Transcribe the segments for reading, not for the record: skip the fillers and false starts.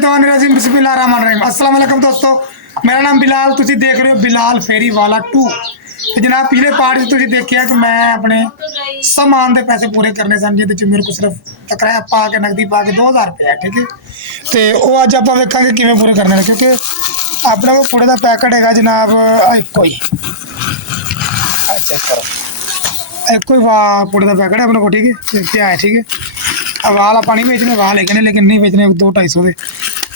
शैतानिर्रजीम बिस्मिल्लाहिर्रहमानिर्रहीम। अस्सलाम वालेकुम दोस्तों, मेरा नाम बिलाल, तुसी देख रहे हो बिलाल फेरी वाला 2। तो जनाब पिछले पार्ट तुसी देखिया कि मैं अपने सामान के पैसे पूरे करने सन जिहदे मेरे को सिर्फ किराया पा के नकदी पा के 2000 रुपया, ठीक है। तो वो अज आप वेखांगे किवें पूरे करने ने, क्योंकि अपने को कूड़े का पैकेट है जनाब एको ही, चेक करो एको ही वाह कूड़े का पैकेट है अपने को, ठीक है। क्या है, ठीक है। वाल आप नहीं बेचने, वाल है लेकिन नहीं बेचने 200-250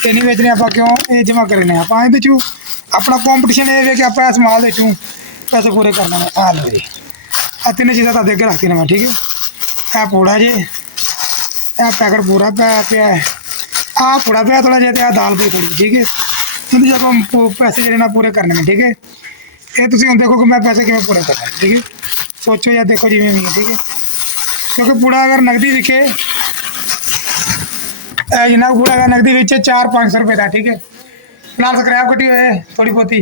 के नहीं बेचने आप, क्यों ये जमा करने आप बेचू। अपना कॉम्पटिशन ये है कि आप माल बेचूँ पैसे पूरे करना है। आ लो जी, तीन चीज़ा तो अगे रखती मैं, ठीक है। यह पूड़ा जी, यह पैकेट पूरा पिया है, आ पूड़ा पिया थोड़ा जहा, दाल पी थोड़ी, ठीक है। जब पैसे जो पूरे करने में, ठीक है। ये तुम देखो कि मैं पैसे किमें पूरे करना, ठीक है। सोचो या देखो जिमें भी है, ठीक है। क्योंकि पूड़ा अगर नकदी विके जिन्ना पूड़ा अगर नकदी बेचे 400-500 रुपये का, ठीक है। फिलहाल स्क्रैप कटी हुए थोड़ी बहुती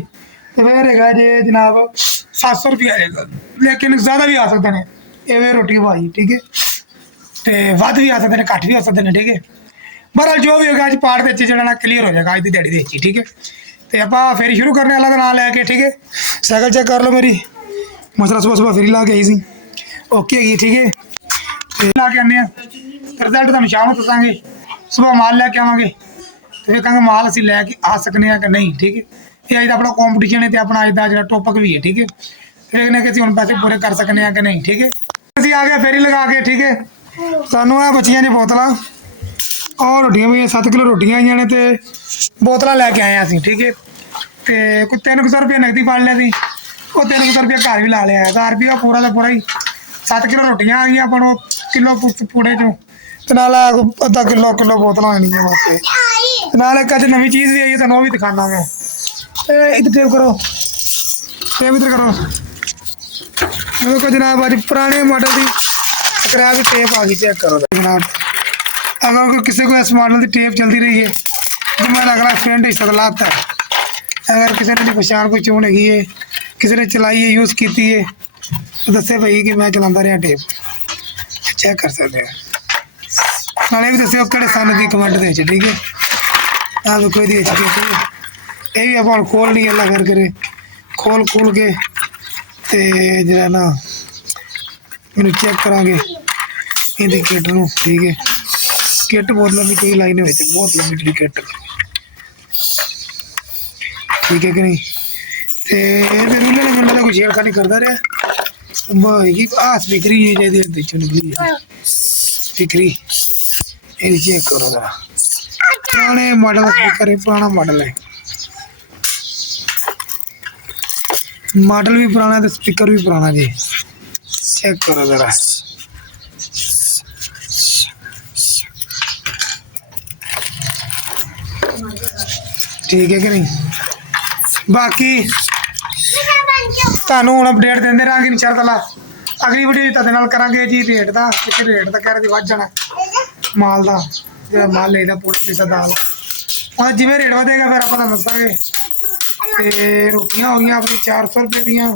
तो फिर रहेगा जी जनाब 700 रुपया रहेगा, लेकिन ज़्यादा भी आ सकते हैं ये रोटी भाई, ठीक है। तो वध भी आ सकते हैं, घट भी आ सकते हैं, ठीक है। बहरहाल जो भी होगा अज पार्ट के जो क्लीयर हो जाएगा अज की दिहाड़ी देखी, ठीक है। तो आप फेरी शुरू करने वाला ना लैके, ठीक है। साइकिल चेक कर लो मेरी, मसला सुबह फेरी ला के आई सी, ओके हैगी, ठीक है। ला के आने रिजल्ट तुम शाम को दसांगे, सुबह माल लैके आवांगे तो वेखांगे माल असीं लैके आ सकने कि नहीं, ठीक है। ये अज अपना कॉम्पटिशन है तो अपना अज का जो टॉपिक भी है, ठीक है। देखने कि हम पैसे पूरे कर सकते हैं कि नहीं, ठीक है। असीं आ गए फेरी लगा के, ठीक है। सानू आ बचियां जी बोतलां और रोटियां भी 7 किलो रोटियां आईयां ने तो बोतलां लैके आए असीं, ठीक है। तो कोई 300 रुपया नकदी फड़ लिया थी, वो 300 रुपया घर भी ला लिया, 1000 रुपया पूरा का पूरा ही। 7 किलो रोटियां आ गई अपन किलो पूड़े चो, तो नाल अद्धा किलो बोतल आनी बस। नाल एक अज नवी चीज़ भी आई है, तुम भी दिखाना मैं। इधर टेप करो, टेप इधर करो। देखो जनाब अज पुराने मॉडल की स्क्रैप की टेप आ गई, चेक करो जनाब। अगर किसी को इस मॉडल की टेप चलती रही है तो मैं अगला फ्रेंड हिस्सा तो लाता है। अगर किसी ने पछाण कोई चोन हैगी है, किसी ने चलाई है यूज़ की है तो दसे भाई कि मैं चलाता रहा टेप, चेक कर सकते हैं। नाले भी दस्यो कि सन की कमेंट दे, ठीक है। आ देखो ये, ठीक है। ये भी आप खोल नहीं अल्लाह कर करे खोल के तो जो ना मैं चेक करा ये किट न, ठीक है। किट बहुत लंबी चाहिए लाइन में, बहुत लंबी किट, ठीक है कि नहीं। तो रूलर बंदा कोई छेड़खानी करता रहा भाई, आ स्पीकरी निकली स्पीकरी, ये चेक करो जरा। पुराने मॉडल स्पीकर है, पुराना मॉडल है, मॉडल भी पुराना है तो स्पीकर भी पुराना जी, चेक करो जरा। ठीक है कि नहीं। बाकी तुहानू हुण अपडेट देंदे रहांगे इंशाअल्लाह। अगली वीडियो तुहाडे करांगे जी रेट का, रेट का कह रहे वध जाना माल का, जो माल लेदा पूरा पिसा दाल और जिमें रेट बढ़ेगा फिर आप दसांगे। तो रोटियां हो गई अपनी 400 रुपये दियाँ,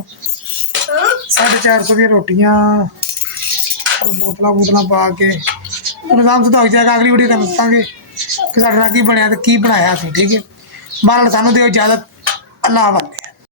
450 दी रोटियां बोतल पा के निजाम से तो हो जाएगा। अगली वीडियो दसांगे कि साढ़े नाल की बनया तो की बनाया, ठीक है। बाहर सानू दो इजाजत, अल्लाह हाफ़िज़।